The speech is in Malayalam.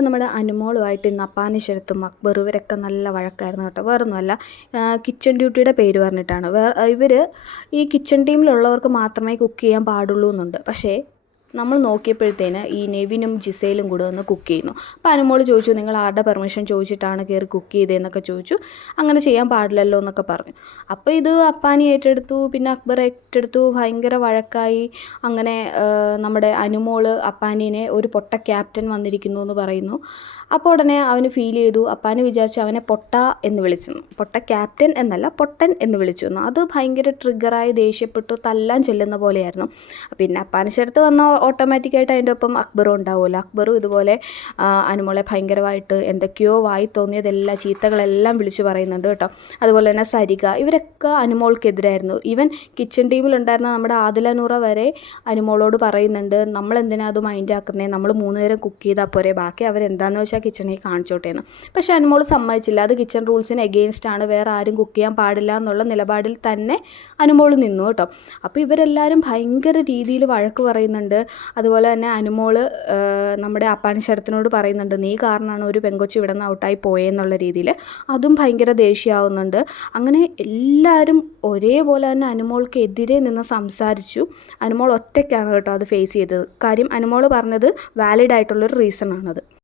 അപ്പം നമ്മുടെ അനുമോളുമായിട്ട് ഇന്ന് അപ്പാനി ശരത്തും അക്ബറും ഇവരൊക്കെ നല്ല വഴക്കായിരുന്നു കേട്ടോ. വേറൊന്നുമല്ല, കിച്ചൺ ഡ്യൂട്ടിയുടെ പേര് പറഞ്ഞിട്ടാണ്. ഇവർ ഈ കിച്ചൺ ടീമിലുള്ളവർക്ക് മാത്രമേ കുക്ക് ചെയ്യാൻ പാടുള്ളൂ എന്നുണ്ട്. പക്ഷേ നമ്മൾ നോക്കിയപ്പോഴത്തേന് ഈ നെവിനും ജിസയിലും കൂടെ ഒന്ന് കുക്ക് ചെയ്യുന്നു. അപ്പോൾ അനുമോൾ ചോദിച്ചു, നിങ്ങൾ ആരുടെ പെർമിഷൻ ചോദിച്ചിട്ടാണ് കയറി കുക്ക് ചെയ്തതെന്നൊക്കെ ചോദിച്ചു. അങ്ങനെ ചെയ്യാൻ പാടില്ലല്ലോ എന്നൊക്കെ പറഞ്ഞു. അപ്പോൾ ഇത് അപ്പാനി ഏറ്റെടുത്തു, പിന്നെ അക്ബർ ഏറ്റെടുത്തു, ഭയങ്കര വഴക്കായി. അങ്ങനെ നമ്മുടെ അനുമോൾ അപ്പാനീനെ ഒരു പൊട്ട ക്യാപ്റ്റൻ വന്നിരിക്കുന്നു എന്ന് പറയുന്നു. അപ്പോൾ ഉടനെ അവന് ഫീൽ ചെയ്തു, അപ്പാനി വിചാരിച്ചു അവനെ പൊട്ട എന്ന് വിളിച്ചു. പൊട്ട ക്യാപ്റ്റൻ എന്നല്ല, പൊട്ടൻ എന്ന് വിളിച്ചു എന്ന്. അത് ഭയങ്കര ട്രിഗറായി ദേഷ്യപ്പെട്ടു, തല്ലാൻ ചെല്ലുന്ന പോലെയായിരുന്നു. പിന്നെ അപ്പാനിശരത്ത് വന്ന ഓട്ടോമാറ്റിക്കായിട്ട് അതിൻ്റെ ഒപ്പം അക്ബറും ഉണ്ടാവുമല്ലോ. അക്ബറും ഇതുപോലെ അനുമോളെ ഭയങ്കരമായിട്ട് എന്തൊക്കെയോ വായി തോന്നിയതെല്ലാം ചീത്തകളെല്ലാം വിളിച്ചു പറയുന്നുണ്ട് കേട്ടോ. അതുപോലെ തന്നെ സരിക, ഇവരൊക്കെ അനുമോൾക്കെതിരായിരുന്നു. ഈവൻ കിച്ചൺ ടീമിലുണ്ടായിരുന്ന നമ്മുടെ ആദില നൂറ വരെ അനുമോളോട് പറയുന്നുണ്ട്, നമ്മളെന്തിനാ അത് മൈൻഡ് ആക്കുന്നത്, നമ്മൾ 3 നേരം കുക്ക് ചെയ്താൽ പോരെ, ബാക്കി അവരെന്താണെന്ന് വെച്ചാൽ കിച്ചണിൽ കാണിച്ചോട്ടെ എന്ന്. പക്ഷേ അനുമോൾ സമ്മതിച്ചില്ല. അത് കിച്ചൺ റൂൾസിന് എഗെയിൻസ്റ്റ് ആണ്, വേറെ ആരും കുക്ക് ചെയ്യാൻ പാടില്ല എന്നുള്ള നിലപാടിൽ തന്നെ അനുമോൾ നിന്നു കേട്ടോ. അപ്പോൾ ഇവരെല്ലാവരും ഭയങ്കര രീതിയിൽ വഴക്ക് പറയുന്നുണ്ട്. അതുപോലെ തന്നെ അനുമോൾ നമ്മുടെ അപ്പാനി ശരത്തിനോട് പറയുന്നുണ്ട്, നീ കാരണമാണ് ഒരു പെങ്കൊച്ച് ഇവിടെ നിന്ന് ഔട്ടായി പോയെന്നുള്ള രീതിയിൽ. അതും ഭയങ്കര ദേഷ്യമാവുന്നുണ്ട്. അങ്ങനെ എല്ലാവരും ഒരേപോലെ തന്നെ അനുമോൾക്ക് എതിരെ നിന്ന് സംസാരിച്ചു. അനുമോൾ ഒറ്റയ്ക്കാണ് കേട്ടോ അത് ഫേസ് ചെയ്തത്. കാര്യം അനുമോൾ പറഞ്ഞത് വാലിഡ് ആയിട്ടുള്ളൊരു റീസൺ ആണത്.